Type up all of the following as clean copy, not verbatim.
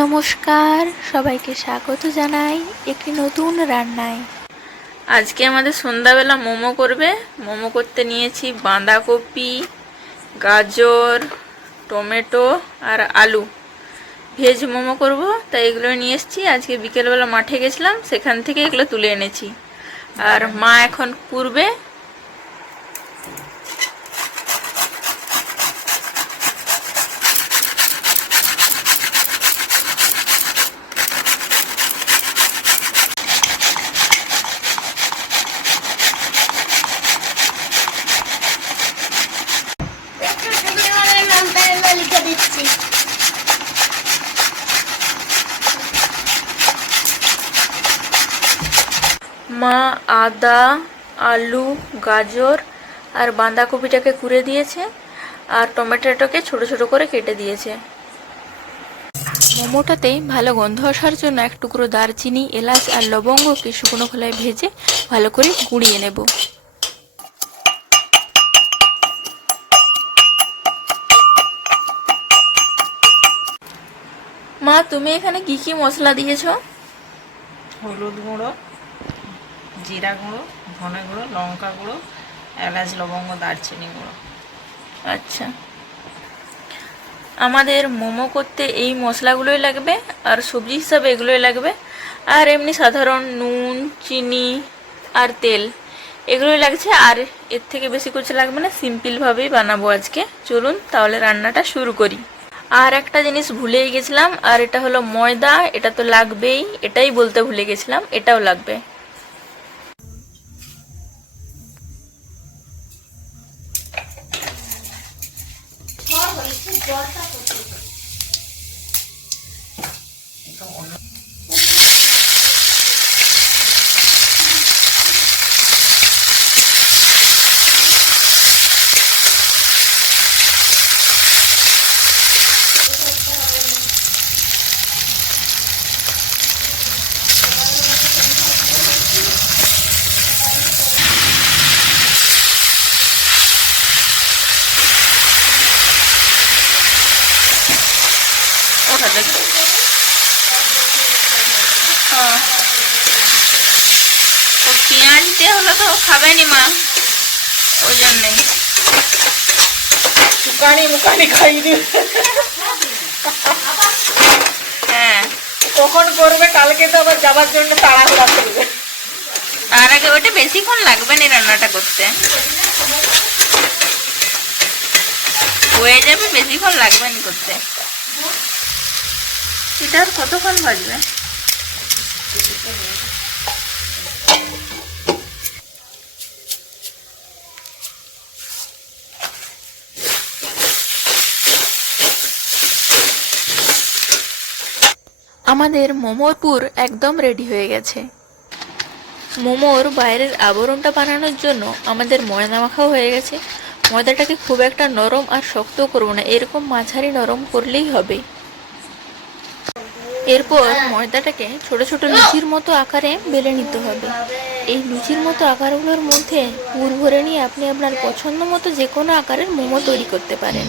নমস্কার, সবাইকে স্বাগত জানাই একটি নতুন রান্নায়। আজকে আমাদের সন্ধ্যাবেলা মোমো করবে। মোমো করতে নিয়েছি বাঁধাকপি, গাজর, টমেটো আর আলু। ভেজ মোমো করব, তাই এগুলো নিয়ে এসেছি। আজকে বিকেলবেলা মাঠে গেছিলাম, সেখান থেকে এগুলো তুলে এনেছি। আর মা এখন করবে। মা আদা, আলু, গাজর আর বাঁধাকপিটাকে কুড়ে দিয়েছে, আর টমেটোটাকে ছোট ছোট করে কেটে দিয়েছে। মোমোটাতে ভালো গন্ধ আসার জন্য এক টুকরো দারচিনি, এলাচ আর লবঙ্গকে শুকনো খোলায় ভেজে ভালো করে গুঁড়িয়ে নেব। মা, তুমি এখানে কি কি মশলা দিয়েছো? হলুদ গুঁড়ো, জিরা গুঁড়ো, ধনে গুঁড়ো, লঙ্কা গুঁড়ো, এলাচ, লবঙ্গ, দারচিনি গুঁড়ো। আচ্ছা, আমাদের মোমো করতে এই মশলাগুলোই লাগবে, আর সবজি হিসাবে এগুলোই লাগবে। আর এমনি সাধারণ নুন, চিনি আর তেল এগুলোই লাগছে। আর এর থেকে বেশি কিছু লাগবে না, সিম্পলভাবেই বানাবো আজকে। চলুন তাহলে রান্নাটা শুরু করি। আর একটা জিনিস ভুলেই গেছিলাম, আর এটা হলো ময়দা। এটা তো লাগবেই, এটাই বলতে ভুলে গেছিলাম, এটাও লাগবে। পেঁয়াজ দিয়ে হলে তো খাবে নি মা, ওই জন্যে। শুকানি মুকানি খাই দিবে। হ্যাঁ, কখন করবে? কালকে তো আবার যাবার জন্য তাড়াহুড়া করবে। তার আগে ওটা বেশিক্ষণ লাগবে না রান্নাটা করতে, হয়ে যাবে, বেশিক্ষণ লাগবে না করতে। এটা আর কতক্ষণ বাজবে? আমাদের মোমোর পুর একদম রেডি হয়ে গেছে। মোমোর বাইরের আবরণটা বানানোর জন্য আমাদের ময়দা মাখাও হয়ে গেছে। ময়দাটাকে খুব একটা নরম আর শক্ত করব না, এরকম মাঝারি নরম করলেই হবে। এরপর ময়দাটাকে ছোট ছোট লুচির মতো আকারে বেলে নিতে হবে। এই লুচির মতো আকারগুলোর মধ্যে পুর ভরে নিয়ে আপনি আপনার পছন্দ মতো যে কোনো আকারের মোমো তৈরি করতে পারেন।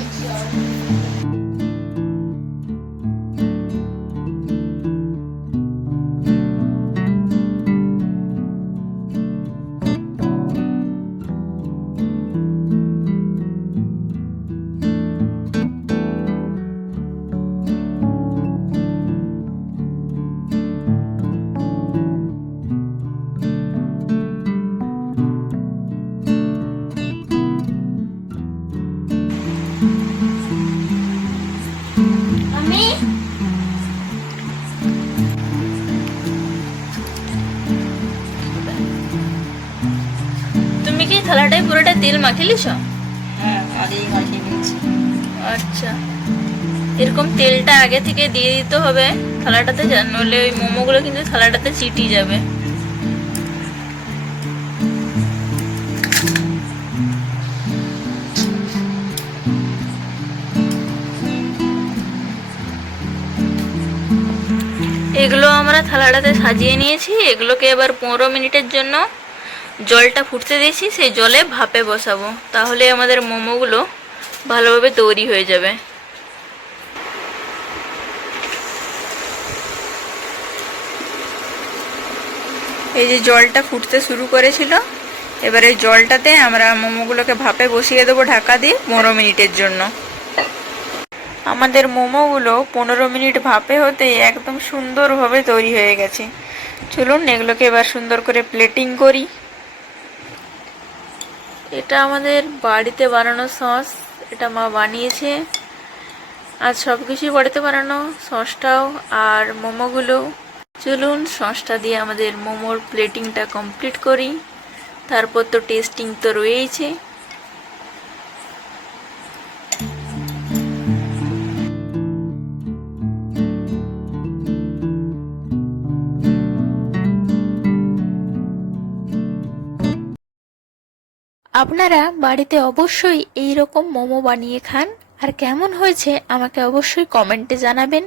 তুমি কি থালাটায় পুরোটা তেল মাখিলিস? হ্যাঁ, আগেই মাখিয়ে নিয়েছি। আচ্ছা, এরকম তেলটা আগে থেকে দিয়ে দিতে হবে থালাটাতে, নইলে ওই মোমোগুলো কিন্তু থালাটাতে চিটি যাবে। এগুলো আমরা থালাটাতে সাজিয়ে নিয়েছি। এগুলোকে এবার 15 মিনিটের জন্য জলটা ফুটতে দিয়েছি, সেই জলে ভাপে বসাবো, তাহলে আমাদের মোমোগুলো ভালোভাবে তৈরি হয়ে যাবে। এই যে জলটা ফুটতে শুরু করেছিল, এবার এই জলটাতে আমরা মোমোগুলোকে ভাপে বসিয়ে দেবো ঢাকা দিয়ে 15 মিনিটের জন্য। আমাদের মোমোগুলো 15 মিনিট ভাপে হতেই একদম সুন্দরভাবে তৈরি হয়ে গেছে। চলুন এগুলোকে এবার সুন্দর করে প্লেটিং করি। এটা আমাদের বাড়িতে বানানো সস, এটা মা বানিয়েছে। আর সব কিছুই বাড়িতে বানানো, সসটাও আর মোমোগুলো। চলুন সসটা দিয়ে আমাদের মোমোর প্লেটিংটা কমপ্লিট করি, তারপর তো টেস্টিং তো রয়েইছে। আপনারা বাড়িতে অবশ্যই এই রকম মোমো বানিয়ে খান, আর কেমন হয়েছে আমাকে অবশ্যই কমেন্টে জানাবেন।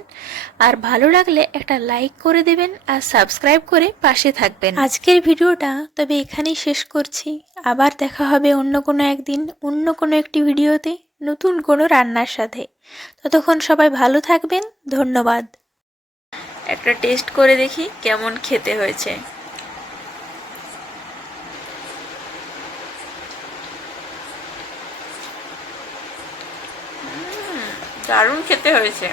আর ভালো লাগলে একটা লাইক করে দেবেন আর সাবস্ক্রাইব করে পাশে থাকবেন। আজকের ভিডিওটা তবে এখানেই শেষ করছি। আবার দেখা হবে অন্য কোনো একদিন, অন্য কোনো একটি ভিডিওতে, নতুন কোনো রান্নার সাথে। ততক্ষণ সবাই ভালো থাকবেন। ধন্যবাদ। একটা টেস্ট করে দেখি কেমন খেতে হয়েছে। দারুণ খেতে হয়েছে।